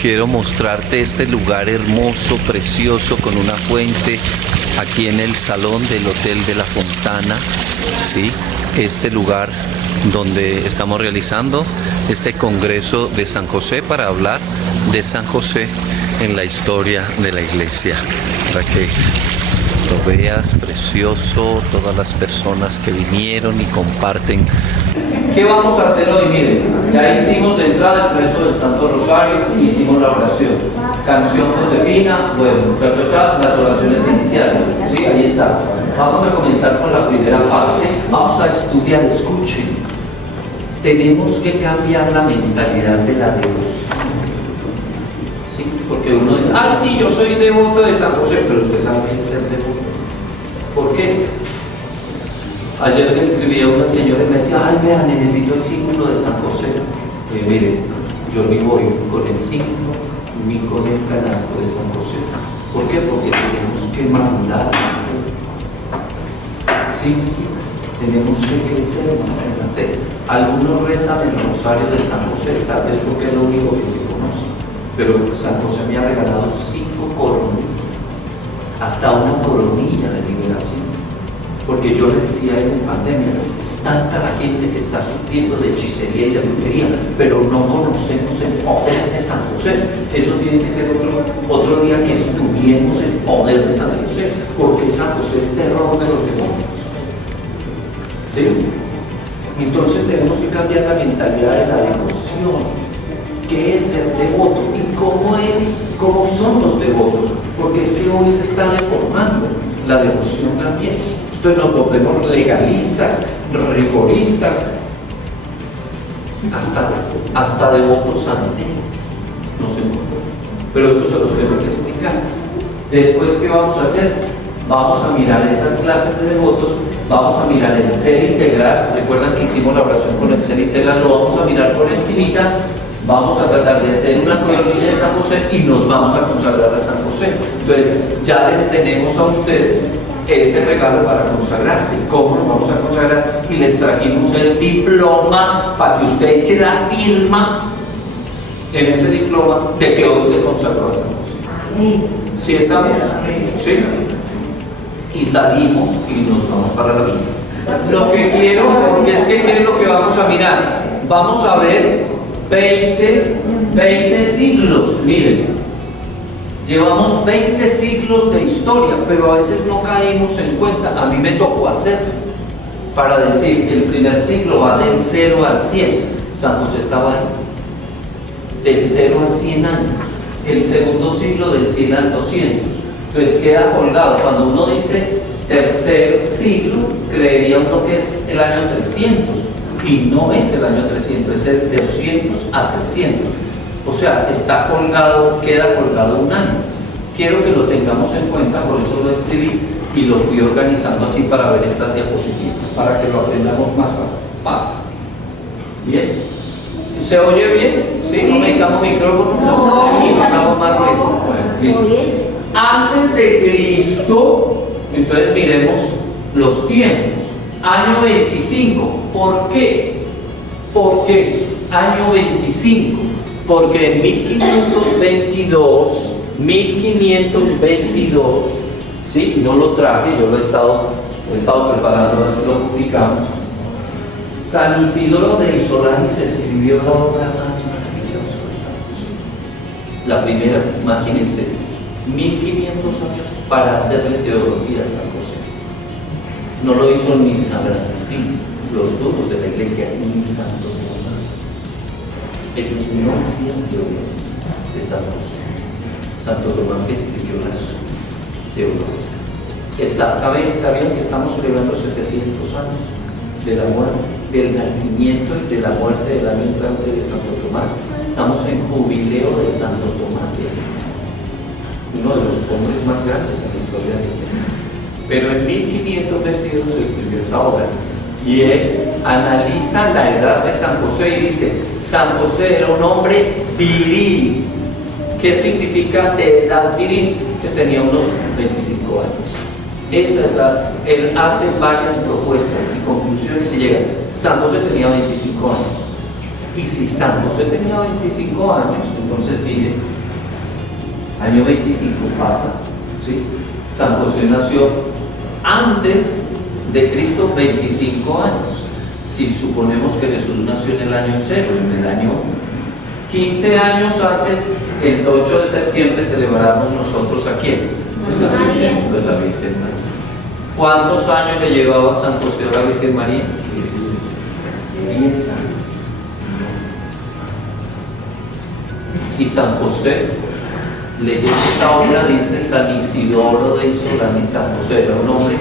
quiero mostrarte este lugar hermoso, precioso, con una fuente aquí en el salón del Hotel de la Fontana, ¿sí? Este lugar donde estamos realizando este congreso de San José para hablar de San José en la historia de la iglesia, para que lo veas, precioso, todas las personas que vinieron y comparten. ¿Qué vamos a hacer hoy? Miren, ya hicimos de entrada el rezo del Santo Rosario y hicimos la oración. Canción Josefina, bueno, las oraciones iniciales, sí, ahí está. Vamos a comenzar con la primera parte. Vamos a estudiar, escuchen. Tenemos que cambiar la mentalidad de la devoción. ¿Sí? Porque uno dice, ah, sí, yo soy devoto de San José, pero usted sabe que es ser devoto. ¿Por qué? Ayer le escribí a una señora y me decía, ay, vea, necesito el símbolo de San José. Mire, yo ni voy con el símbolo ni con el canasto de San José. ¿Por qué? Porque tenemos que madurar. Sí, tenemos que crecer más en la fe. Algunos rezan el rosario de San José, tal vez porque es lo único que se conoce. Pero San José me ha regalado 5 coronillas, hasta una coronilla de liberación. Porque yo le decía a él en pandemia, es tanta la gente que está sufriendo de hechicería y de brujería, pero no conocemos el poder de San José. Eso tiene que ser otro día que estudiemos el poder de San José, porque San José es terror de los demonios. ¿Sí? Entonces tenemos que cambiar la mentalidad de la devoción. ¿Qué es ser devoto? ¿Y cómo son los devotos? Porque es que hoy se está deformando la devoción también. Entonces nos volvemos legalistas, rigoristas, hasta devotos santeros. No sé cómo. Pero eso se los tengo que explicar. Después, ¿qué vamos a hacer? Vamos a mirar esas clases de devotos, vamos a mirar el ser integral. Recuerdan que hicimos la oración con el ser integral, lo vamos a mirar por encimita. Vamos a tratar de hacer una coronilla de San José y nos vamos a consagrar a San José. Entonces, ya les tenemos a ustedes ese regalo para consagrarse. ¿Cómo nos vamos a consagrar? Y les trajimos el diploma para que usted eche la firma en ese diploma de que hoy se consagró a San José. ¿Sí estamos? ¿Sí? Y salimos y nos vamos para la misa. Lo que quiero, porque es que ¿qué es lo que vamos a mirar? Vamos a ver 20 siglos, miren. Llevamos 20 siglos de historia, pero a veces no caímos en cuenta. A mí me tocó hacer para decir, el primer siglo va del 0 al 100. San José estaba ahí, del 0 a 100 años. El segundo siglo del 100 al 200. Entonces queda colgado. Cuando uno dice tercer siglo, creería uno que es el año 300. Y no es el año 300, es el de 200 a 300. O sea, está colgado, queda colgado un año. Quiero que lo tengamos en cuenta, por eso lo escribí y lo fui organizando así para ver estas diapositivas, para que lo aprendamos más fácil. Pasa. ¿Bien? ¿Se oye bien? ¿Sí? ¿No necesitamos micrófono? No. ¿Hablamos más lejos? Bueno, antes de Cristo, entonces miremos los tiempos. Año 25. ¿Por qué? ¿Por qué? Año 25. Porque en 1522, ¿sí? No lo traje, yo lo he estado preparando, a ver si lo publicamos. San Isidoro de Isolani se escribió la obra más maravillosa de San José. La primera, imagínense, 1500 años para hacerle teología a San José. No lo hizo ni San Agustín, los duros de la iglesia, ni Santo Tomás. Ellos no hacían teología de San José. Santo Tomás que escribió la teología. ¿Sabían que estamos celebrando 700 años de la muerte, del nacimiento y de la muerte del año entrante de Santo Tomás? Estamos en jubileo de Santo Tomás, uno de los hombres más grandes en la historia de la iglesia. Pero en 1522 se escribió esa obra y él analiza la edad de San José y dice: San José era un hombre viril. ¿Qué significa de edad viril? Que tenía unos 25 años. Esa edad, él hace varias propuestas y conclusiones y llega. San José tenía 25 años. Y si San José tenía 25 años, entonces mire, año 25 pasa, ¿sí? San José nació antes de Cristo 25 años. Si suponemos que Jesús nació en el año 0, en el año 15 años antes, el 8 de septiembre celebramos nosotros ¿a quién? El nacimiento de la Virgen María. ¿Cuántos años le llevaba San José a la Virgen María? 10 años. Y San José, leyendo esta obra, dice San Isidoro de Isolán, y San José era un hombre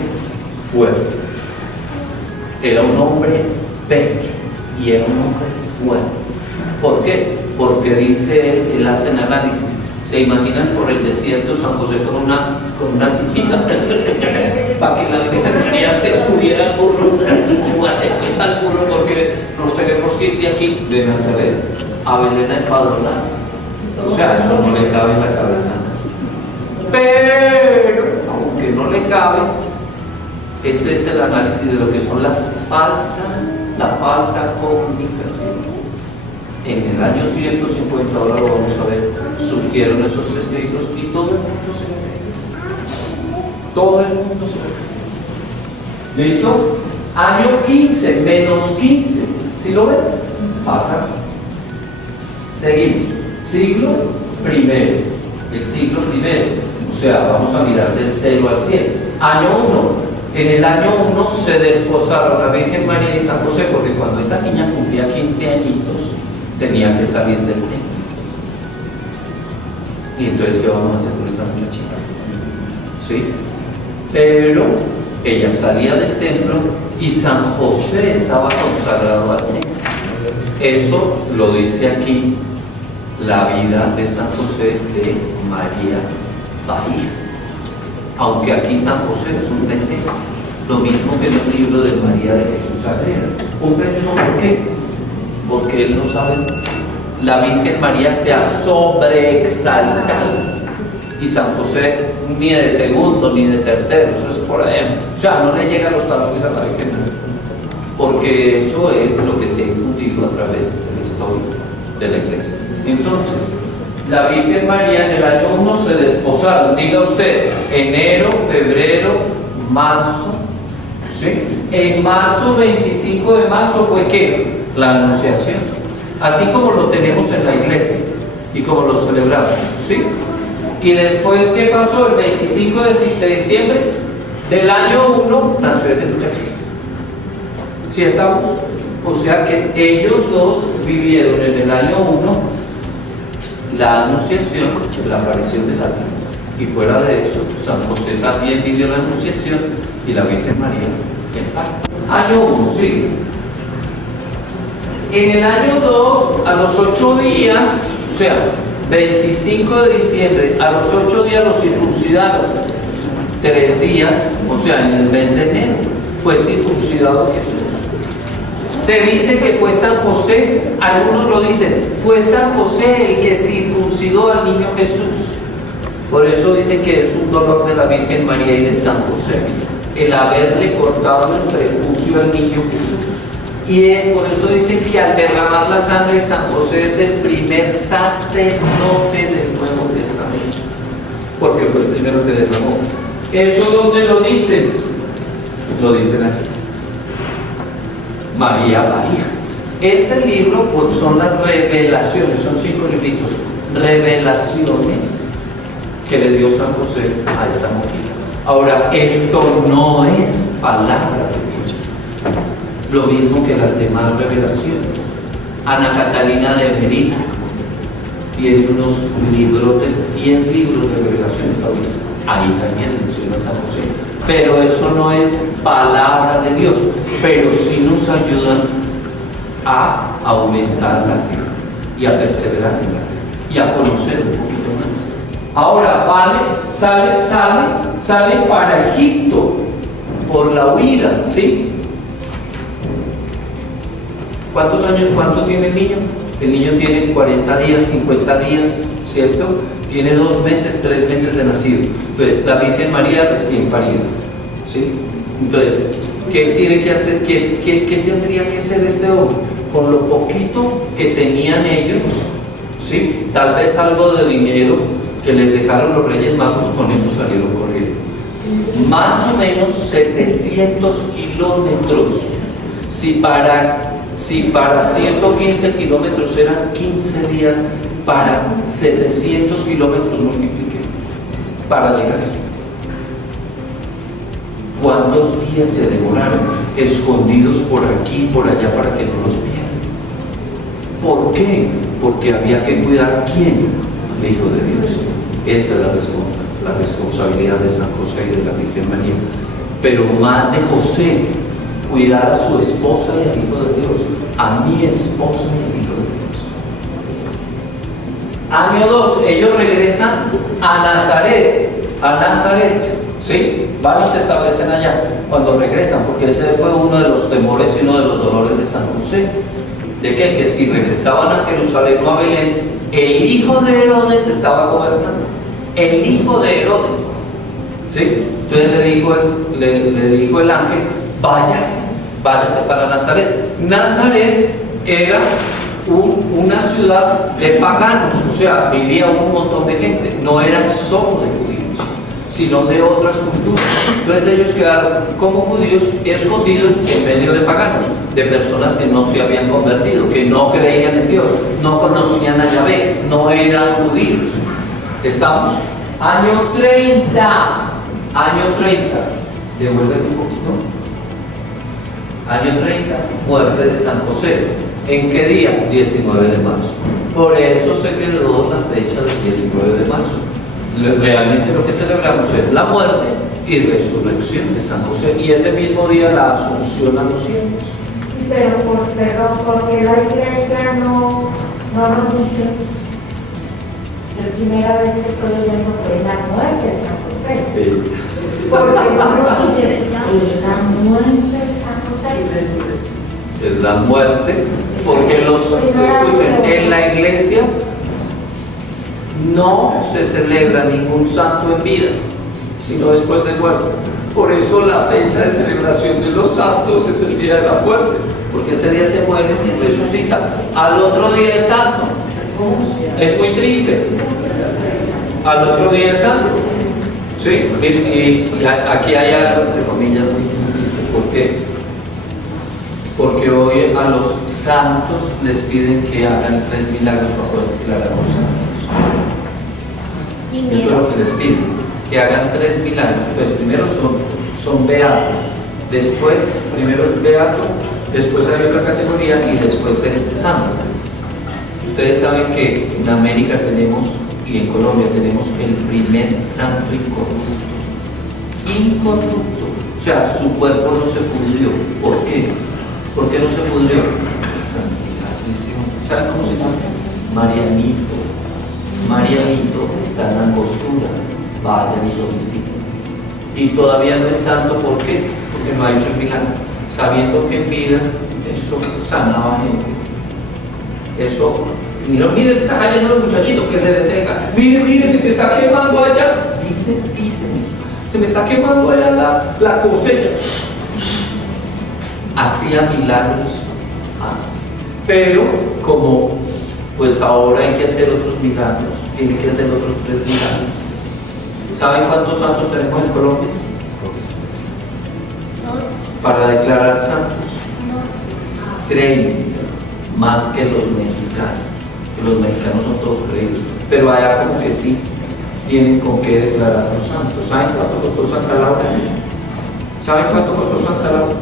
fuerte, era un hombre bello y era un hombre bueno. ¿Por qué? Porque dice él hace el análisis. ¿Se imaginan por el desierto San José con una cintita para que la Virgen María se subiera al burro? Súbase pues al burro porque nos tenemos que ir de aquí, de Nazaret, a Belén a empadronarse. O sea, eso no le cabe en la cabeza. Pero, aunque no le cabe, ese es el análisis de lo que son la falsa comunicación. En el año 150, ahora lo vamos a ver, surgieron esos escritos y todo el mundo se ve. Todo el mundo se ve. ¿Listo? Año 15, menos 15. ¿Sí lo ven? Pasa. Seguimos. Siglo primero. El siglo primero. O sea, vamos a mirar del 0 al 100. Año 1. En el año 1 se desposaron la Virgen María y San José, porque cuando esa niña cumplía 15 añitos, tenía que salir del templo. Y entonces, ¿qué vamos a hacer con esta muchachita? ¿Sí? Pero ella salía del templo y San José estaba consagrado al templo. Eso lo dice aquí la vida de San José de María Bahía. Aunque aquí San José es un pendejo, lo mismo que en el libro de María de Jesús Sagrera. Un pendejo, ¿por qué? Porque él no sabe mucho. La Virgen María se ha sobreexaltado y San José ni de segundo ni de tercero, eso es por ahí. O sea, no le llega a los talones a la Virgen María, porque eso es lo que se ha infundido a través de la historia de la iglesia. Entonces, la Virgen María en el año 1 se desposaron, diga usted, enero, febrero, marzo, ¿sí? En marzo, 25 de marzo fue ¿qué? La Anunciación, así como lo tenemos en la iglesia y como lo celebramos, ¿sí? Y después, ¿qué pasó? El 25 de diciembre del año 1 nació ese muchachito. ¿Sí estamos? O sea que ellos dos vivieron en el año 1 la Anunciación, la aparición de la Virgen. Y fuera de eso, San José también vivió la Anunciación y la Virgen María en paz. Año 1, sí. En el año 2, a los 8 días, o sea, 25 de diciembre, a los 8 días los circuncidaron. 3 días, o sea, en el mes de enero, fue circuncidado Jesús. Se dice que fue San José, algunos lo dicen, fue San José el que circuncidó al niño Jesús. Por eso dicen que es un dolor de la Virgen María y de San José, el haberle cortado el prepucio al niño Jesús. Y por eso dicen que al derramar la sangre, San José es el primer sacerdote del Nuevo Testamento, porque fue el primero que derramó. ¿Eso dónde lo dicen? Lo dicen aquí. María Bahía. Este libro pues, son las revelaciones, son 5 libritos, revelaciones que le dio San José a esta mujer. Ahora, esto no es palabra de Dios, lo mismo que las demás revelaciones. Ana Catalina de Merida tiene unos librotes, 10 libros de revelaciones ahorita. Ahí también menciona San José. Pero eso no es palabra de Dios, pero sí nos ayudan a aumentar la fe y a perseverar en la fe y a conocer un poquito más. Ahora sale para Egipto por la huida, ¿sí? ¿Cuánto tiene el niño? El niño tiene 40 días, 50 días, ¿cierto? Tiene 2 meses, 3 meses de nacido. Entonces, la Virgen María recién parida, ¿sí? Entonces, ¿qué tiene que hacer? ¿Qué tendría que hacer este hombre? con lo poquito que tenían ellos, ¿sí? Tal vez algo de dinero que les dejaron los Reyes Magos, con eso salieron corriendo. Más o menos 700 kilómetros. Si para 115 kilómetros eran 15 días, para 700 kilómetros multipliqué para llegar aquí. ¿Cuántos días se demoraron escondidos por aquí y por allá para que no los vieran? ¿Por qué? Porque había que cuidar a ¿quién? Al Hijo de Dios. Esa es la responsabilidad de San José y de la Virgen María. Pero más de José, cuidar a su esposa y al Hijo de Dios, a mi esposa y al Hijo de Dios. Año 2, ellos regresan a Nazaret, ¿sí? Van y se establecen allá cuando regresan, porque ese fue uno de los temores y uno de los dolores de San José. ¿De qué? Que si regresaban a Jerusalén o a Belén, el hijo de Herodes estaba gobernando. El hijo de Herodes, ¿sí? Entonces le dijo el ángel, váyase para Nazaret. Nazaret era una ciudad de paganos, o sea, vivía un montón de gente, no era solo de judíos, sino de otras culturas. Entonces ellos quedaron como judíos escondidos en medio de paganos, de personas que no se habían convertido, que no creían en Dios, no conocían a Yahvé, no eran judíos. Estamos, año 30, devuélvete un poquito. Año 30, muerte de San José. ¿En qué día? 19 de marzo. Por eso se quedó la fecha del 19 de marzo. Realmente lo que celebramos es la muerte y resurrección de San José, y ese mismo día la asunción a los cielos. Pero porque la iglesia no nos dice, la primera vez que estoy oyendo que es la muerte de San José. Sí. Porque no nos dice, es la muerte de San José. Es la muerte, porque escuchen, en la iglesia no se celebra ningún santo en vida, sino después de muerte. Por eso la fecha de celebración de los santos es el día de la muerte, porque ese día se muere y resucita. Al otro día es santo. Es muy triste. Al otro día es santo. Sí, y aquí hay algo, entre comillas, muy triste. ¿Por qué? Porque hoy a los santos les piden que hagan 3 milagros para poder declararlos santos. Eso es lo que les piden, que hagan 3 milagros. Pues primero son beatos, después, primero es beato, después hay otra categoría y después es santo. Ustedes saben que en América tenemos, y en Colombia tenemos, el primer santo incorrupto. O sea, su cuerpo no se pudrió. ¿Por qué? ¿Por qué no se pudrió? Santidad. ¿Saben cómo se llama? Marianito. Marianito está en la angostura. Vaya y solicita. Y todavía no es santo. ¿Por qué? Porque no ha hecho el milagro. Sabiendo que en vida eso sanaba gente. Eso. Mire, se está cayendo el muchachito, que se detenga. Mire, se te está quemando allá. Dicen. Se me está quemando allá la cosecha. Hacía milagros, pero como pues ahora hay que hacer otros milagros, tiene que hacer otros 3 milagros. ¿Saben cuántos santos tenemos en Colombia? Para declarar santos, 30, más que los mexicanos, que los mexicanos son todos creídos, pero allá como que sí tienen con qué declarar los santos. ¿Saben cuánto costó Santa Laura? ¿Saben cuánto costó Santa Laura?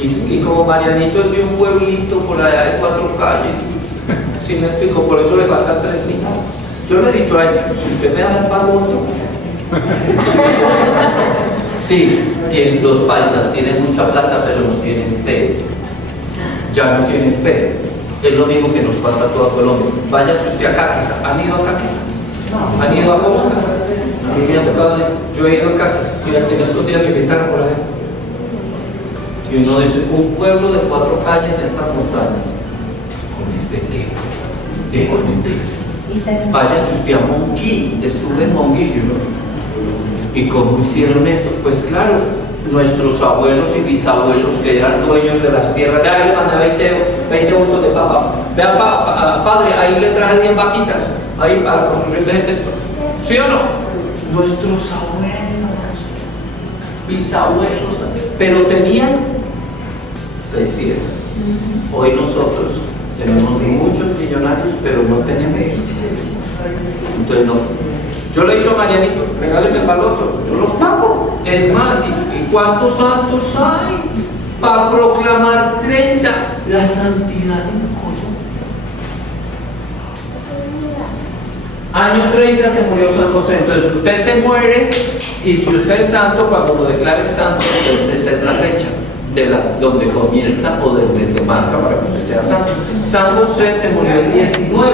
Y como Marianito es de un pueblito por allá de 4 calles, ¿sí me explico? Por eso le faltan 3 milagros. Yo le he dicho a ella, si usted me da el favor, sí, los paisas tienen mucha plata, pero no tienen fe. Ya no tienen fe. Es lo mismo que nos pasa a toda Colombia. Váyase usted a Caquisa. ¿Han ido a Caquisa? ¿Han ido a Bosca? A mí me ha tocado, yo he ido acá, fíjate, en estos días me invitaron por ahí. Y uno dice, un pueblo de 4 calles en estas montañas, con este templo, ¿de dónde? Váyase usted a Monquí, estuve en Monquí, ¿no? ¿Y cómo hicieron esto? Pues claro, nuestros abuelos y bisabuelos que eran dueños de las tierras. Vea, le mandé 20 bultos de papa. Vea, padre, ahí le traje 10 vaquitas, ahí para la construcción de gente. ¿Sí o no? Nuestros abuelos, bisabuelos, pero tenían, decía, hoy nosotros tenemos muchos millonarios, pero no tenemos. Entonces no. Yo le he dicho a Marianito, regáleme el baloto, yo los pago. Es más, ¿y cuántos santos hay para proclamar 30? La santidad en Colombia. Año 30 se murió San José. Entonces usted se muere y si usted es santo, cuando lo declaren santo, entonces esa es la fecha de las donde comienza o donde se marca para que usted sea santo. San José se murió el 19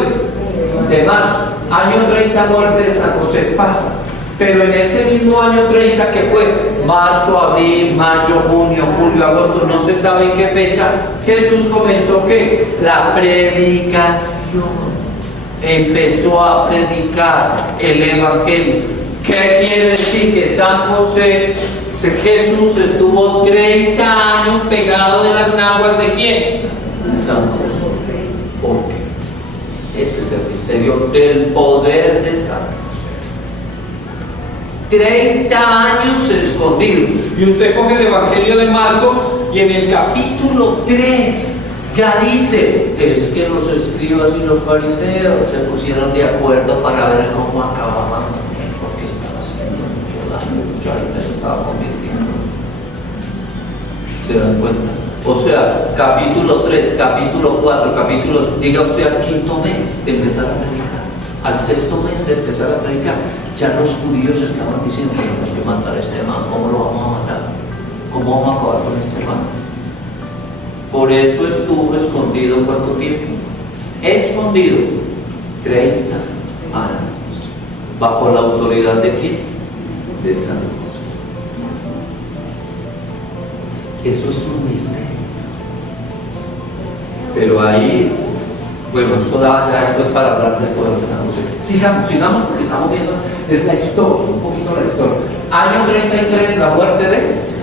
de marzo. Año 30, muerte de San José, pasa. Pero en ese mismo año 30, que fue marzo, abril, mayo, junio, julio, agosto, no se sabe en qué fecha, Jesús comenzó ¿qué? La predicación. Empezó a predicar el Evangelio. ¿Qué quiere decir? Que San José, Jesús estuvo 30 años pegado de las naguas ¿de quién? De San José. ¿Por qué? Ese es el misterio del poder de San José. 30 años escondido. Y usted coge el Evangelio de Marcos y en el capítulo 3 ya dice, es que los escribas y los fariseos se pusieron de acuerdo para ver cómo acababan con él, porque estaba haciendo mucho daño, mucha gente se estaba convirtiendo. ¿Se dan cuenta? O sea, capítulo 3, capítulo 4, capítulos, diga usted al quinto mes de empezar a predicar, al sexto mes de empezar a predicar, ya los judíos estaban diciendo, tenemos que matar a este man, ¿cómo lo vamos a matar? ¿Cómo vamos a acabar con este man? Por eso estuvo escondido ¿cuánto tiempo? Escondido 30 años. ¿Bajo la autoridad de quién? De San José. Eso es un misterio. Pero ahí, bueno, eso da ya después para hablar del poder de San José. Sigamos porque estamos viendo, es la historia, un poquito la historia. Año 33, la muerte de...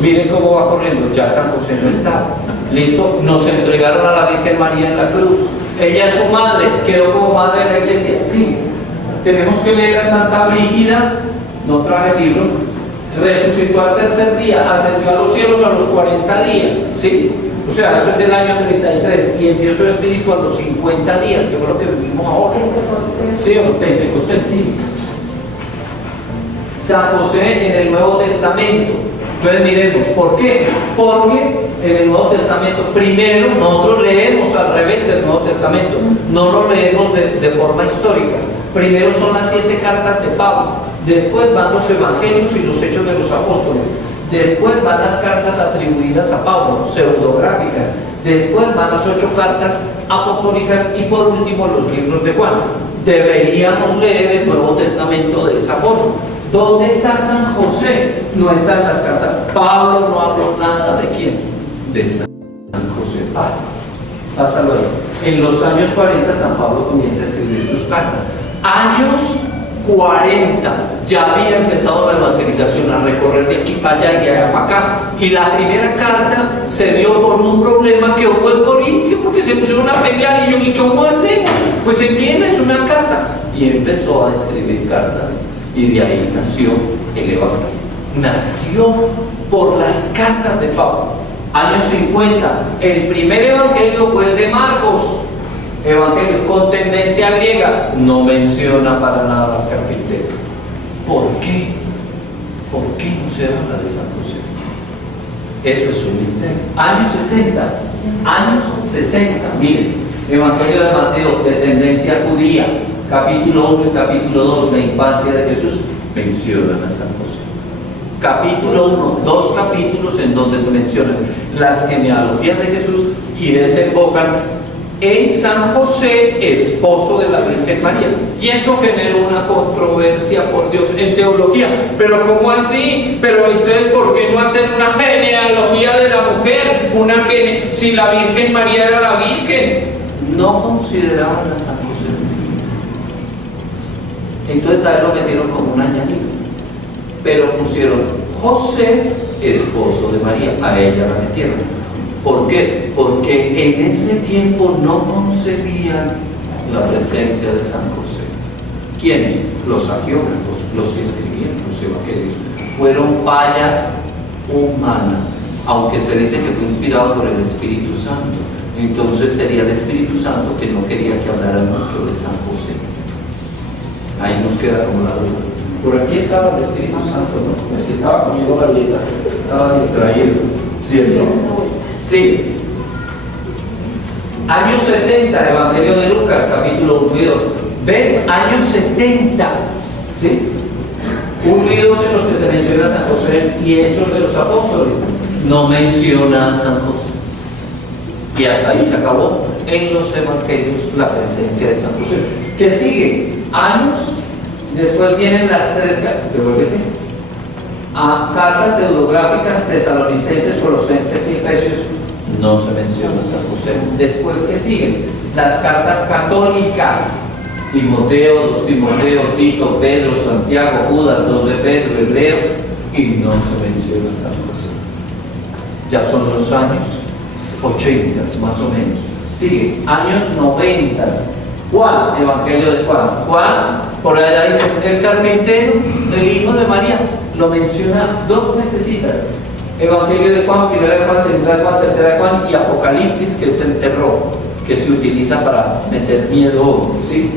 Miren cómo va corriendo, ya San José no está. Listo, nos entregaron a la Virgen María en la cruz. Ella es su madre, quedó como madre de la iglesia. Sí, tenemos que leer a Santa Brígida, no traje el libro. Resucitó al tercer día, ascendió a los cielos a los 40 días. ¿Sí? O sea, eso es el año 33 y envió su espíritu a los 50 días, que fue lo que vivimos ahora. Sí, o Pentecostés, sí. San José en el Nuevo Testamento. Entonces miremos, ¿por qué? Porque en el Nuevo Testamento, primero nosotros leemos al revés el Nuevo Testamento, no lo leemos de forma histórica. Primero son las 7 cartas de Pablo, después van los evangelios y los hechos de los apóstoles, después van las cartas atribuidas a Pablo, pseudográficas, después van las 8 cartas apostólicas y por último los libros de Juan. Deberíamos leer el Nuevo Testamento de esa forma. ¿Dónde está San José? No está en las cartas. Pablo no habló nada de quién, de San José. Pásalo ahí. En los años 40 San Pablo comienza a escribir sus cartas. Años 40 ya había empezado la evangelización, a recorrer de aquí para allá y de allá para acá. Y la primera carta se dio por un problema que hubo en Corintio, porque se pusieron a pelear y yo, ¿y cómo hacemos? Pues envíenles una carta. Y empezó a escribir cartas. Y de ahí nació el Evangelio. Nació por las cartas de Pablo. Años 50, el primer Evangelio fue el de Marcos. Evangelio con tendencia griega. No menciona para nada al carpintero. ¿Por qué? ¿Por qué no se habla de San José? Eso es un misterio. Años 60, miren, Evangelio de Mateo, de tendencia judía. Capítulo 1 y capítulo 2, la infancia de Jesús, mencionan a San José. Capítulo 1, 2 capítulos en donde se mencionan las genealogías de Jesús y desembocan en San José, esposo de la Virgen María. Y eso generó una controversia, por Dios, en teología. Pero ¿cómo así? Pero entonces, ¿por qué no hacer una genealogía de la mujer? Si la Virgen María era la Virgen. No consideraban a San José. Entonces a él lo metieron como un añadido, pero pusieron José esposo de María, a ella la metieron. ¿Por qué? Porque en ese tiempo no concebían la presencia de San José. ¿Quiénes? Los agiógrafos, los que escribían los evangelios. Fueron fallas humanas, aunque se dice que fue inspirado por el Espíritu Santo. Entonces sería el Espíritu Santo que no quería que hablaran mucho de San José. Ahí nos queda como la duda. Por aquí estaba el Espíritu Santo, ¿no? Me estaba comiendo galleta, estaba distraído, ¿cierto? Sí. Años 70, Evangelio de Lucas, capítulo 1 y 2. Ven, años 70, ¿sí? 1 y 2 en los que se menciona a San José y Hechos de los Apóstoles. No menciona a San José. Y hasta ahí se acabó en los evangelios la presencia de San José. ¿Qué sigue? Años después vienen las tres cartas pseudográficas, Tesalonicenses, Colosenses y Efesios. No se menciona a San José. Después, ¿qué siguen? Las cartas católicas, Timoteo, 2 Timoteo, Tito, Pedro, Santiago, Judas, 2 de Pedro, Hebreos, y no se menciona a San José. Ya son los años 80 más o menos. Sigue, años 90. Juan, Evangelio de Juan. Juan, por allá dice, el carpintero, el hijo de María, lo menciona 2 mesecitas. Evangelio de Juan, 1 de Juan, 2 de Juan, 3 de Juan y Apocalipsis, que es el terror, que se utiliza para meter miedo, ¿sí?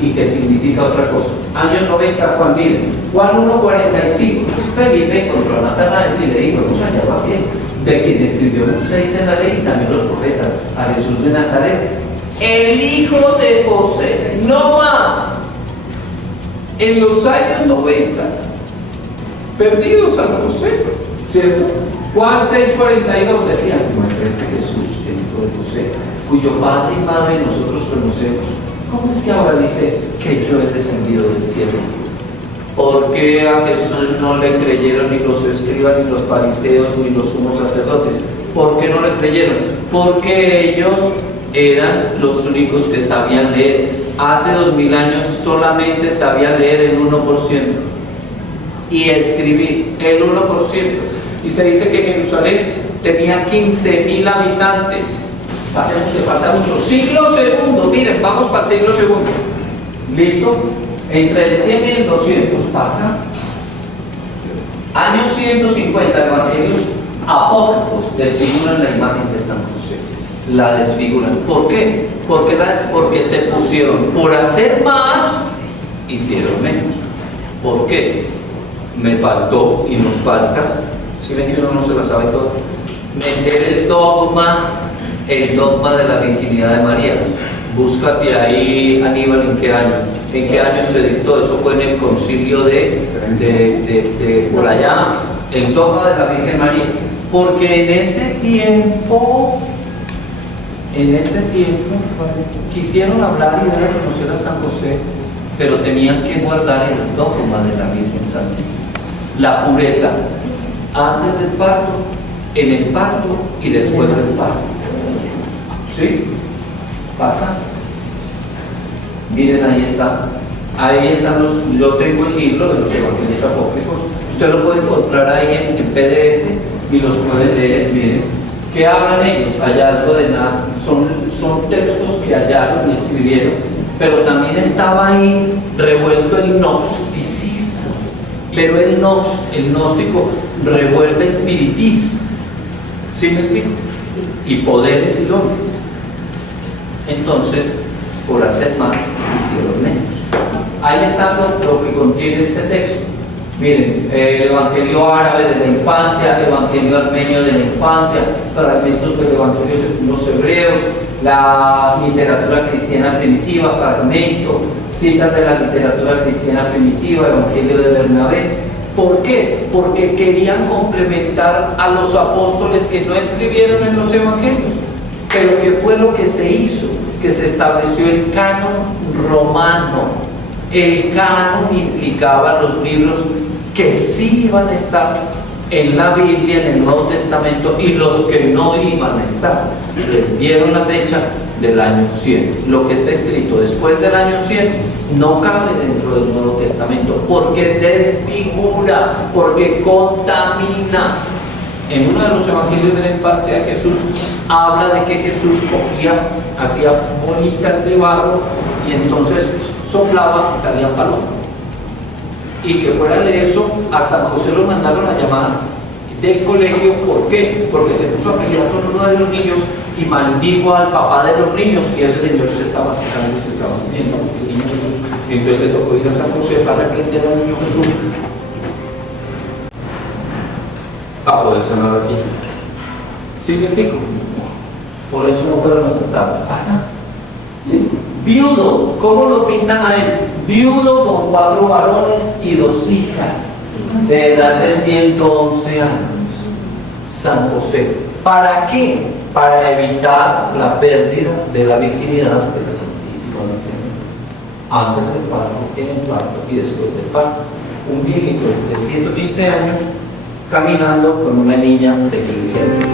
Y que significa otra cosa. Años 90, Juan vive. Juan 1:45. Felipe encontró a Natanael y le dijo, pues allá va bien, de quien escribió Moisés en la ley y también los profetas, a Jesús de Nazaret, el hijo de José, no más. En los años 90, perdido San José, ¿cierto? Juan 6:42 decía, no es este Jesús, el hijo de José, cuyo padre y madre nosotros conocemos. ¿Cómo es que ahora dice que yo he descendido del cielo? ¿Por qué a Jesús no le creyeron ni los escribas, ni los fariseos, ni los sumos sacerdotes? ¿Por qué no le creyeron? Porque ellos eran los únicos que sabían leer. Hace 2000 años solamente sabían leer el 1% y escribir el 1%. Y se dice que Jerusalén tenía 15.000 habitantes. Pasemos que falta mucho. Siglo segundo, miren, vamos para el siglo segundo. ¿Listo? Entre el 100 y el 200 pasa. Años 150, evangelios apócrifos desfiguran la imagen de San José. La desfiguran. ¿Por qué? Porque se pusieron por hacer más, hicieron menos. ¿Por qué? Me faltó y nos falta, si ven que uno no se la sabe todo, meter el dogma de la virginidad de María. Búscate ahí, Aníbal, ¿en qué año se dictó? Eso fue en el concilio de por allá, el dogma de la Virgen María. Porque en ese tiempo quisieron hablar y dar a conocer a San José, pero tenían que guardar el dogma de la Virgen Santísima. La pureza antes del parto, en el parto y después del parto. ¿Sí? ¿Pasa? Miren, ahí están yo tengo el libro de los evangelios apócrifos, usted lo puede encontrar ahí en PDF y los puede leer. Miren, ¿qué hablan ellos? Hallazgo de nada, son textos que hallaron y escribieron, pero también estaba ahí revuelto el gnosticismo, pero el gnóstico revuelve espiritismo, ¿sí me explico? Y poderes y dones. Entonces, por hacer más, hicieron menos. Ahí está lo que contiene ese texto. Miren, el Evangelio árabe de la infancia, el Evangelio armenio de la infancia, fragmentos del Evangelio según los hebreos, la literatura cristiana primitiva, fragmento, citas de la literatura cristiana primitiva, Evangelio de Bernabé. ¿Por qué? Porque querían complementar a los apóstoles que no escribieron en los evangelios. Pero ¿qué fue lo que se hizo? Que se estableció el canon romano. El canon implicaba los libros que sí iban a estar en la Biblia, en el Nuevo Testamento, y los que no iban a estar. Les dieron la fecha del año 100. Lo que está escrito después del año 100 no cabe dentro del Nuevo Testamento, porque desfigura, porque contamina. En uno de los evangelios de la infancia de Jesús habla de que Jesús hacía bolitas de barro y entonces soplaba y salían palomas. Y que fuera de eso, a San José lo mandaron a llamar del colegio. ¿Por qué? Porque se puso a pelear con uno de los niños y maldijo al papá de los niños, y ese señor se estaba secando y se estaba muriendo, porque el niño Jesús, entonces le tocó ir a San José para reprender al niño Jesús para poder sanar aquí. ¿Sí me explico? Por eso no fueron aceptadas. ¿Sí? Viudo, ¿cómo lo pintan a él? Viudo con 4 varones y 2 hijas, de edad de 111 años. San José. ¿Para qué? Para evitar la pérdida de la virginidad de la Santísima Virgen. Antes del parto, en el parto y después del parto. Un viejito de 115 años caminando con una niña de 15 años.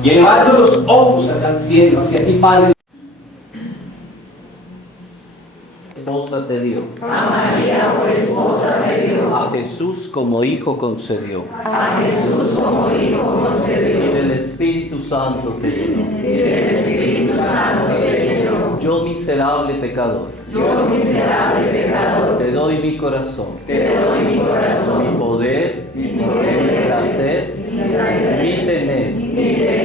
Llevando los ojos hacia el cielo, hacia ti, Padre. Esposa te dio. A María por esposa te dio. A Jesús como hijo concedió. A Jesús como hijo concedió. Y del Espíritu Santo te llenó. Y del Espíritu Santo te llenó. Yo miserable pecador. Yo miserable pecador. Te doy mi corazón. Te doy mi corazón. Mi poder. Mi placer. Mi tener.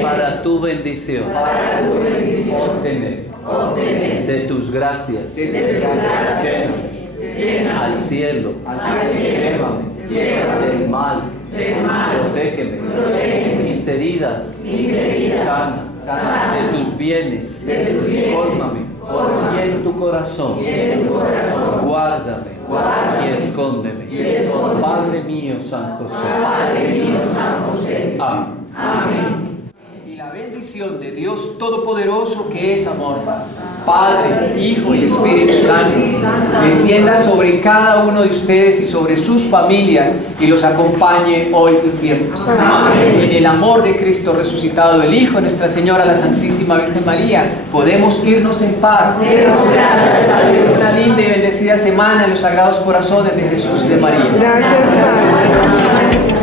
Para tu bendición. Para tu bendición. Obtener. Obtener. De tus gracias. De tus gracias. Llena. Al cielo. Llévame. Del mal. Protégeme. Mis heridas. Sana. De tus bienes. Fórmame. Y en tu corazón. Guárdame. Y escóndeme. Padre mío, San José. Amén. Y la bendición de Dios Todopoderoso, que es amor, Padre, Hijo y Espíritu Santo, descienda sobre cada uno de ustedes y sobre sus familias y los acompañe hoy y siempre. Amén. En el amor de Cristo resucitado, el Hijo, Nuestra Señora, la Santísima Virgen María, podemos irnos en paz. Una linda y bendecida semana en los Sagrados Corazones de Jesús y de María. Gracias, Padre.